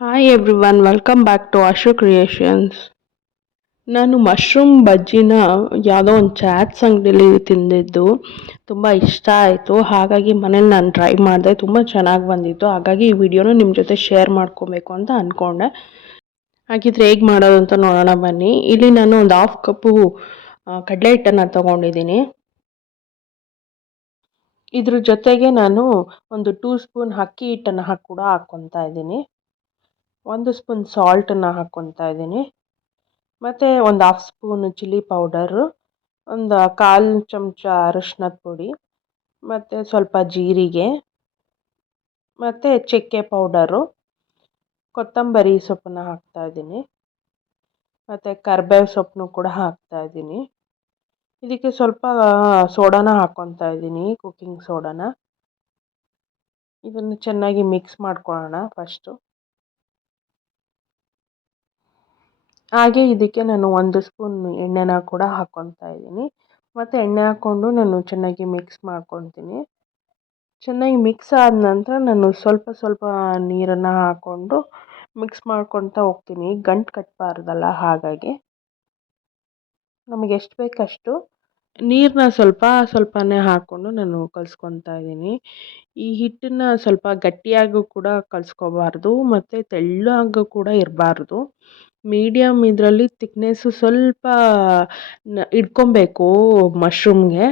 Hi everyone, welcome back to Ashu creations. ನಾನು mushroom ಬಜ್ಜಿನ ಯಾವುದೋ ಒಂದು ಚಾಟ್ಸ್ ಅಂಗಡಿಯಲ್ಲಿ ತಿಂದಿದ್ದು ತುಂಬ ಇಷ್ಟ ಆಯಿತು. ಹಾಗಾಗಿ ಮನೇಲಿ ನಾನು ಟ್ರೈ ಮಾಡಿದೆ, ತುಂಬ ಚೆನ್ನಾಗಿ ಬಂದಿತ್ತು. ಹಾಗಾಗಿ ಈ ವಿಡಿಯೋನ ನಿಮ್ಮ ಜೊತೆ ಶೇರ್ ಮಾಡ್ಕೊಬೇಕು ಅಂತ ಅಂದ್ಕೊಂಡೆ. ಹಾಗಿದ್ರೆ ಹೇಗೆ ಮಾಡೋದು ಅಂತ ನೋಡೋಣ ಬನ್ನಿ. ಇಲ್ಲಿ ನಾನು ಒಂದು ಹಾಫ್ ಕಪ್ಪು ಕಡಲೆ ಹಿಟ್ಟನ್ನು ತೊಗೊಂಡಿದ್ದೀನಿ. ಇದ್ರ ಜೊತೆಗೆ ನಾನು ಒಂದು 2 ಸ್ಪೂನ್ ಅಕ್ಕಿ ಹಿಟ್ಟನ್ನು ಕೂಡ ಹಾಕ್ಕೊತಾ ಇದ್ದೀನಿ. 1 ಸ್ಪೂನ್ ಸಾಲ್ಟನ್ನು ಹಾಕ್ಕೊತಾ ಇದ್ದೀನಿ. ಮತ್ತು ಒಂದು ಹಾಫ್ ಸ್ಪೂನ್ ಚಿಲ್ಲಿ ಪೌಡರು, ಒಂದು 1/4 ಚಮಚ ಅರಿಶಿನದ ಪುಡಿ, ಮತ್ತು ಸ್ವಲ್ಪ ಜೀರಿಗೆ, ಮತ್ತು ಚಕ್ಕೆ ಪೌಡರು, ಕೊತ್ತಂಬರಿ ಸೊಪ್ಪನ್ನು ಹಾಕ್ತಾಯಿದ್ದೀನಿ, ಮತ್ತು ಕರಿಬೇವು ಸೊಪ್ಪನ್ನು ಕೂಡ ಹಾಕ್ತಾಯಿದ್ದೀನಿ. ಇದಕ್ಕೆ ಸ್ವಲ್ಪ ಸೋಡಾನ ಹಾಕ್ಕೊತಾ ಇದ್ದೀನಿ, ಕುಕ್ಕಿಂಗ್ ಸೋಡಾನ. ಇದನ್ನು ಚೆನ್ನಾಗಿ ಮಿಕ್ಸ್ ಮಾಡ್ಕೊಳ್ಳೋಣ ಫಸ್ಟು. ಹಾಗೆ ಇದಕ್ಕೆ ನಾನು 1 ಸ್ಪೂನ್ ಎಣ್ಣೆನ ಕೂಡ ಹಾಕ್ಕೊತಾ ಇದ್ದೀನಿ. ಮತ್ತು ಎಣ್ಣೆ ಹಾಕ್ಕೊಂಡು ನಾನು ಚೆನ್ನಾಗಿ ಮಿಕ್ಸ್ ಮಾಡ್ಕೊತೀನಿ. ಚೆನ್ನಾಗಿ ಮಿಕ್ಸ್ ಆದ ನಂತರ ನಾನು ಸ್ವಲ್ಪ ನೀರನ್ನು ಹಾಕ್ಕೊಂಡು ಮಿಕ್ಸ್ ಮಾಡ್ಕೊತಾ ಹೋಗ್ತೀನಿ. ಗಂಟು ಕಟ್ಟಬಾರ್ದಲ್ಲ, ಹಾಗಾಗಿ ನಮಗೆ ಎಷ್ಟು ಬೇಕಷ್ಟು ನೀರನ್ನ ಸ್ವಲ್ಪನೇ ಹಾಕ್ಕೊಂಡು ನಾನು ಕಲಿಸ್ಕೊತಾ ಇದ್ದೀನಿ. ಈ ಹಿಟ್ಟನ್ನು ಸ್ವಲ್ಪ ಗಟ್ಟಿಯಾಗೂ ಕೂಡ ಕಲಿಸ್ಕೋಬಾರ್ದು ಮತ್ತು ತೆಳ್ಳಗೂ ಕೂಡ ಇರಬಾರ್ದು. ಮೀಡಿಯಮ್ ಇದರಲ್ಲಿ ತಿಕ್ನೆಸ್ಸು ಸ್ವಲ್ಪ ಇಟ್ಕೊಬೇಕು ಮಶ್ರೂಮ್ಗೆ,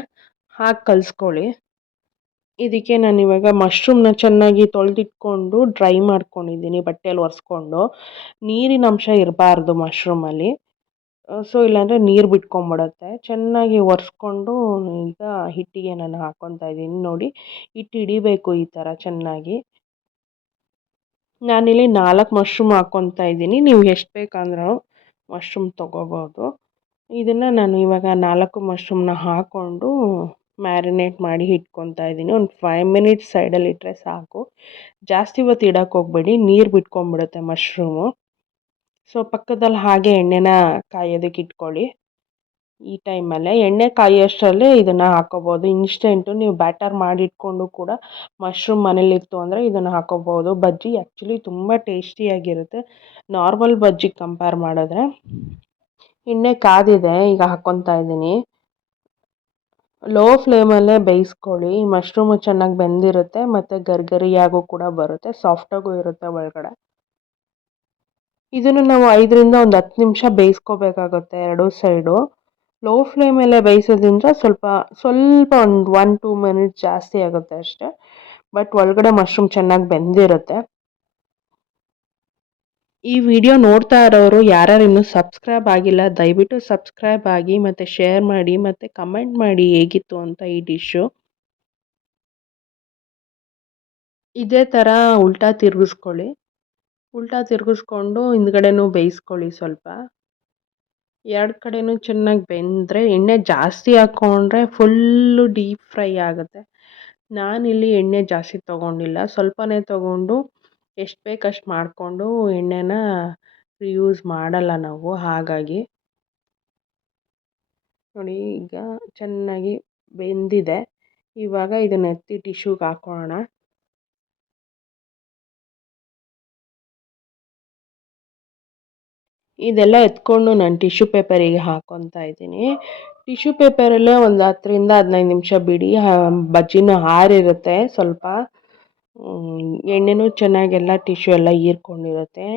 ಹಾಗೆ ಕಲಿಸ್ಕೊಳ್ಳಿ. ಇದಕ್ಕೆ ನಾನು ಇವಾಗ ಮಶ್ರೂಮ್ನ ಚೆನ್ನಾಗಿ ತೊಳೆದಿಟ್ಕೊಂಡು ಡ್ರೈ ಮಾಡ್ಕೊಂಡಿದ್ದೀನಿ ಬಟ್ಟೆಯಲ್ಲಿ ಒರೆಸ್ಕೊಂಡು. ನೀರಿನ ಅಂಶ ಇರಬಾರ್ದು ಮಶ್ರೂಮಲ್ಲಿ, ಸೊ ಇಲ್ಲಾಂದರೆ ನೀರು ಬಿಟ್ಕೊಂಡ್ಬಿಡುತ್ತೆ. ಚೆನ್ನಾಗಿ ಒರೆಸ್ಕೊಂಡು ಈಗ ಹಿಟ್ಟಿಗೆ ನಾನು ಹಾಕ್ಕೊತಾ ಇದ್ದೀನಿ. ನೋಡಿ, ಹಿಟ್ಟು ಹಿಡಿಬೇಕು ಈ ಥರ ಚೆನ್ನಾಗಿ. ನಾನಿಲ್ಲಿ 4 ಮಶ್ರೂಮ್ ಹಾಕ್ಕೊತಾ ಇದ್ದೀನಿ. ನೀವು ಎಷ್ಟು ಬೇಕಂದ್ರೂ ಮಶ್ರೂಮ್ ತೊಗೋಬೋದು. ಇದನ್ನು ನಾನು ಇವಾಗ 4 ಮಶ್ರೂಮ್ನ ಹಾಕ್ಕೊಂಡು ಮ್ಯಾರಿನೇಟ್ ಮಾಡಿ ಇಟ್ಕೊತಾ ಇದ್ದೀನಿ. ಒಂದು 5 ಮಿನಿಟ್ಸ್ ಸೈಡಲ್ಲಿ ಇಟ್ಟರೆ ಸಾಕು. ಜಾಸ್ತಿ ಹೊತ್ತು ಇಡೋಕ್ಕೆ ಹೋಗಬೇಡಿ, ನೀರು ಬಿಟ್ಕೊಂಡ್ಬಿಡುತ್ತೆ ಮಶ್ರೂಮು. ಸೊ ಪಕ್ಕದಲ್ಲಿ ಹಾಗೆ ಎಣ್ಣೆನ ಕಾಯೋದಕ್ಕೆ ಇಟ್ಕೊಳ್ಳಿ. ಈ ಟೈಮಲ್ಲೇ ಎಣ್ಣೆ ಕಾಯೋಷ್ಟರಲ್ಲೇ ಇದನ್ನು ಹಾಕ್ಕೋಬೋದು. ಇನ್ಸ್ಟೆಂಟು ನೀವು ಬ್ಯಾಟರ್ ಮಾಡಿ ಇಟ್ಕೊಂಡು ಕೂಡ ಮಶ್ರೂಮ್ ಮನೇಲಿತ್ತು ಅಂದರೆ ಇದನ್ನು ಹಾಕ್ಕೋಬೋದು. ಬಜ್ಜಿ ಆ್ಯಕ್ಚುಲಿ ತುಂಬ ಟೇಸ್ಟಿಯಾಗಿರುತ್ತೆ ನಾರ್ಮಲ್ ಬಜ್ಜಿಗೆ ಕಂಪೇರ್ ಮಾಡಿದ್ರೆ. ಎಣ್ಣೆ ಕಾದಿದೆ, ಈಗ ಹಾಕ್ಕೊತಾ ಇದ್ದೀನಿ. ಲೋ ಫ್ಲೇಮಲ್ಲೇ ಬೇಯಿಸ್ಕೊಳ್ಳಿ. ಮಶ್ರೂಮು ಚೆನ್ನಾಗಿ ಬೆಂದಿರುತ್ತೆ ಮತ್ತು ಗರಿಗರಿಯಾಗೂ ಕೂಡ ಬರುತ್ತೆ, ಸಾಫ್ಟಾಗೂ ಇರುತ್ತೆ ಒಳಗಡೆ. ಇದನ್ನು ನಾವು 5ರಿಂದ ಒಂದು 10 ನಿಮಿಷ ಬೇಯಿಸ್ಕೋಬೇಕಾಗುತ್ತೆ ಎರಡೂ ಸೈಡು. ಲೋ ಫ್ಲೇಮಲ್ಲೇ ಬೇಯಿಸೋದ್ರಿಂದ ಸ್ವಲ್ಪ ಒಂದು 1-2 ಮಿನಿಟ್ಸ್ ಜಾಸ್ತಿ ಆಗುತ್ತೆ ಅಷ್ಟೇ. ಬಟ್ ಒಳಗಡೆ ಮಶ್ರೂಮ್ ಚೆನ್ನಾಗಿ ಬೆಂದಿರುತ್ತೆ. ಈ ವಿಡಿಯೋ ನೋಡ್ತಾ ಇರೋರು ಯಾರ್ಯಾರು ಇನ್ನೂ ಸಬ್ಸ್ಕ್ರೈಬ್ ಆಗಿಲ್ಲ, ದಯವಿಟ್ಟು ಸಬ್ಸ್ಕ್ರೈಬ್ ಆಗಿ ಮತ್ತು ಶೇರ್ ಮಾಡಿ ಮತ್ತು ಕಮೆಂಟ್ ಮಾಡಿ ಹೇಗಿತ್ತು ಅಂತ ಈ ಡಿಶ್ಶು. ಇದೇ ಥರ ಉಲ್ಟಾ ತಿರುಗಿಸ್ಕೊಳ್ಳಿ. ಉಲ್ಟಾ ತಿರುಗಿಸ್ಕೊಂಡು ಹಿಂದ್ಗಡೆನೂ ಬೇಯಿಸ್ಕೊಳ್ಳಿ ಸ್ವಲ್ಪ. ಎರಡು ಕಡೆನೂ ಚೆನ್ನಾಗಿ ಬೆಂದರೆ, ಎಣ್ಣೆ ಜಾಸ್ತಿ ಹಾಕ್ಕೊಂಡ್ರೆ ಫುಲ್ಲು ಡೀಪ್ ಫ್ರೈ ಆಗುತ್ತೆ. ನಾನಿಲ್ಲಿ ಎಣ್ಣೆ ಜಾಸ್ತಿ ತೊಗೊಂಡಿಲ್ಲ, ಸ್ವಲ್ಪನೇ ತೊಗೊಂಡು ಎಷ್ಟು ಬೇಕಷ್ಟು ಮಾಡಿಕೊಂಡು ಎಣ್ಣೆನ ಯೂಸ್ ಮಾಡಲ್ಲ ನಾವು. ಹಾಗಾಗಿ ನೋಡಿ, ಈಗ ಚೆನ್ನಾಗಿ ಬೆಂದಿದೆ. ಇವಾಗ ಇದನ್ನ ಎತ್ತಿ ಟಿಶ್ಯೂಗೆ ಹಾಕೋಣ. ಇದೆಲ್ಲ ಎತ್ಕೊಂಡು ನಾನು ಟಿಶ್ಯೂ ಪೇಪರಿಗೆ ಹಾಕ್ಕೊತಾ ಇದ್ದೀನಿ. ಟಿಶ್ಯೂ ಪೇಪರಲ್ಲೇ ಒಂದು 10ರಿಂದ 15 ನಿಮಿಷ ಬಿಡಿ. ಬಜ್ಜಿನೂ ಆರಿರುತ್ತೆ, ಸ್ವಲ್ಪ ಎಣ್ಣೆನೂ ಚೆನ್ನಾಗೆಲ್ಲ ಟಿಶ್ಯೂ ಎಲ್ಲ ಹೀರ್ಕೊಂಡಿರುತ್ತೆ.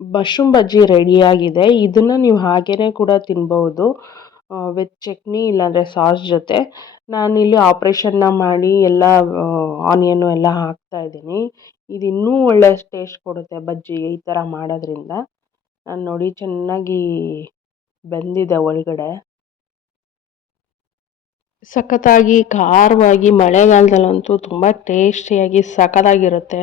ಮಶ್ರೂಮ್ ಬಜ್ಜಿ ರೆಡಿಯಾಗಿದೆ. ಇದನ್ನು ನೀವು ಹಾಗೇ ಕೂಡ ತಿನ್ಬೋದು ವಿತ್ ಚಟ್ನಿ ಇಲ್ಲಾಂದರೆ ಸಾಸ್ ಜೊತೆ. ನಾನಿಲ್ಲಿ ಆಪ್ರೇಷನ್ನ ಮಾಡಿ ಎಲ್ಲ ಆನಿಯನ್ನು ಎಲ್ಲ ಹಾಕ್ತಾಯಿದ್ದೀನಿ. ಇದು ಇನ್ನೂ ಒಳ್ಳೆ ಟೇಸ್ಟ್ ಕೊಡುತ್ತೆ ಬಜ್ಜಿಗೆ ಈ ಥರ ಮಾಡೋದ್ರಿಂದ. ನಾನು ನೋಡಿ ಚೆನ್ನಾಗಿ ಬೆಂದಿದೆ ಒಳಗಡೆ, ಸಖತ್ತಾಗಿ ಖಾರವಾಗಿ. ಮಳೆಗಾಲದಲ್ಲಂತೂ ತುಂಬ ಟೇಸ್ಟಿಯಾಗಿ ಸಖತ್ತಾಗಿರುತ್ತೆ.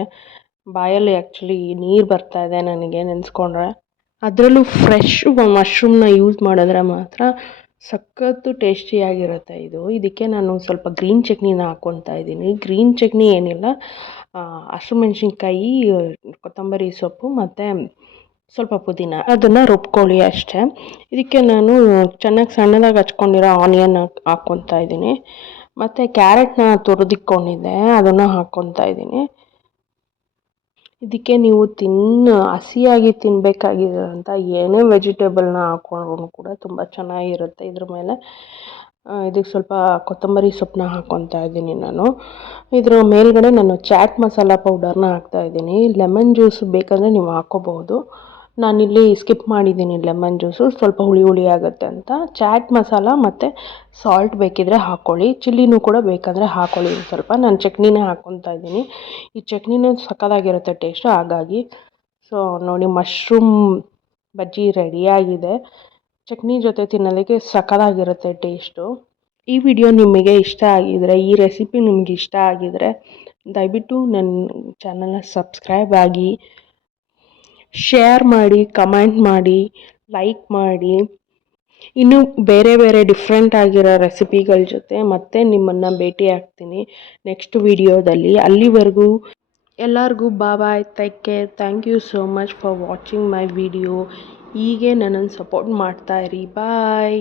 ಬಾಯಲ್ಲಿ ಆ್ಯಕ್ಚುಲಿ ನೀರು ಬರ್ತಾ ಇದೆ ನನಗೆ ನೆನೆಸ್ಕೊಂಡ್ರೆ. ಅದರಲ್ಲೂ ಫ್ರೆಶ್ ಮಶ್ರೂಮ್ನ ಯೂಸ್ ಮಾಡಿದ್ರೆ ಮಾತ್ರ ಸಖತ್ತು ಟೇಸ್ಟಿಯಾಗಿರುತ್ತೆ ಇದು. ಇದಕ್ಕೆ ನಾನು ಸ್ವಲ್ಪ ಗ್ರೀನ್ ಚಟ್ನಿನ ಹಾಕ್ಕೊತಾ ಇದ್ದೀನಿ. ಗ್ರೀನ್ ಚಟ್ನಿ ಏನಿಲ್ಲ, ಹಸಿಮೆಣ್ಸಿನ್ಕಾಯಿ, ಕೊತ್ತಂಬರಿ ಸೊಪ್ಪು ಮತ್ತು ಸ್ವಲ್ಪ ಪುದೀನ, ಅದನ್ನು ರುಬ್ಕೊಳ್ಳಿ ಅಷ್ಟೇ. ಇದಕ್ಕೆ ನಾನು ಚೆನ್ನಾಗಿ ಸಣ್ಣದಾಗಿ ಹಚ್ಕೊಂಡಿರೋ ಆನಿಯನ್ ಹಾಕ್ಕೊತಾ ಇದ್ದೀನಿ. ಮತ್ತು ಕ್ಯಾರೆಟ್ನ ತುರಿದಿಟ್ಕೊಂಡಿದ್ದೆ, ಅದನ್ನು ಹಾಕ್ಕೊತಾ ಇದ್ದೀನಿ. ಇದಕ್ಕೆ ನೀವು ಹಸಿಯಾಗಿ ತಿನ್ನಬೇಕಾಗಿರೋಂಥ ಏನೇ ವೆಜಿಟೇಬಲ್ನ ಹಾಕ್ಕೊಂಡ್ರೂ ಕೂಡ ತುಂಬ ಚೆನ್ನಾಗಿರುತ್ತೆ. ಇದ್ರ ಮೇಲೆ ಇದಕ್ಕೆ ಸ್ವಲ್ಪ ಕೊತ್ತಂಬರಿ ಸೊಪ್ಪನ್ನ ಹಾಕ್ಕೊತಾ ಇದ್ದೀನಿ ನಾನು. ಇದ್ರ ಮೇಲ್ಗಡೆ ನಾನು ಚಾಟ್ ಮಸಾಲ ಪೌಡರ್ನ ಹಾಕ್ತಾಯಿದ್ದೀನಿ. ಲೆಮನ್ ಜ್ಯೂಸ್ ಬೇಕಂದರೆ ನೀವು ಹಾಕ್ಕೋಬಹುದು. ನಾನಿಲ್ಲಿ ಸ್ಕಿಪ್ ಮಾಡಿದ್ದೀನಿ ಲೆಮನ್ ಜ್ಯೂಸು, ಸ್ವಲ್ಪ ಹುಳಿ ಹುಳಿ ಆಗುತ್ತೆ ಅಂತ. ಚಾಟ್ ಮಸಾಲ ಮತ್ತು ಸಾಲ್ಟ್ ಬೇಕಿದ್ದರೆ ಹಾಕ್ಕೊಳ್ಳಿ, ಚಿಲ್ಲಿನೂ ಕೂಡ ಬೇಕಂದರೆ ಹಾಕ್ಕೊಳ್ಳಿ ಸ್ವಲ್ಪ. ನಾನು ಚಟ್ನಿನೇ ಹಾಕ್ಕೊತಾ ಇದ್ದೀನಿ. ಈ ಚಟ್ನಿನೇ ಸಕ್ಕತ್ತಾಗಿರುತ್ತೆ ಟೇಸ್ಟು. ಹಾಗಾಗಿ ಸೊ ನೋಡಿ, ಮಶ್ರೂಮ್ ಬಜ್ಜಿ ರೆಡಿಯಾಗಿದೆ. ಚಟ್ನಿ ಜೊತೆ ತಿನ್ನೋದಕ್ಕೆ ಸಕ್ಕತ್ತಾಗಿರುತ್ತೆ ಟೇಸ್ಟು. ಈ ವಿಡಿಯೋ ನಿಮಗೆ ಇಷ್ಟ ಆಗಿದರೆ, ಈ ರೆಸಿಪಿ ನಿಮ್ಗೆ ಇಷ್ಟ ಆಗಿದರೆ ದಯವಿಟ್ಟು ನನ್ನ ಚಾನಲ್ನ ಸಬ್ಸ್ಕ್ರೈಬ್ ಆಗಿ, ಶೇರ್ ಮಾಡಿ, ಕಮೆಂಟ್ ಮಾಡಿ, ಲೈಕ್ ಮಾಡಿ. ಇನ್ನು ಬೇರೆ ಬೇರೆ ಡಿಫ್ರೆಂಟ್ ಆಗಿರೋ ರೆಸಿಪಿಗಳ ಜೊತೆ ಮತ್ತೆ ನಿಮ್ಮನ್ನು ಭೇಟಿ ಆಗ್ತೀನಿ ನೆಕ್ಸ್ಟ್ ವಿಡಿಯೋದಲ್ಲಿ. ಅಲ್ಲಿವರೆಗೂ ಎಲ್ಲರಿಗೂ bye, take care, thank you so much for watching my video. ಹೀಗೆ ನನ್ನನ್ನು ಸಪೋರ್ಟ್ ಮಾಡ್ತಾಯಿರಿ. ಬಾಯ್.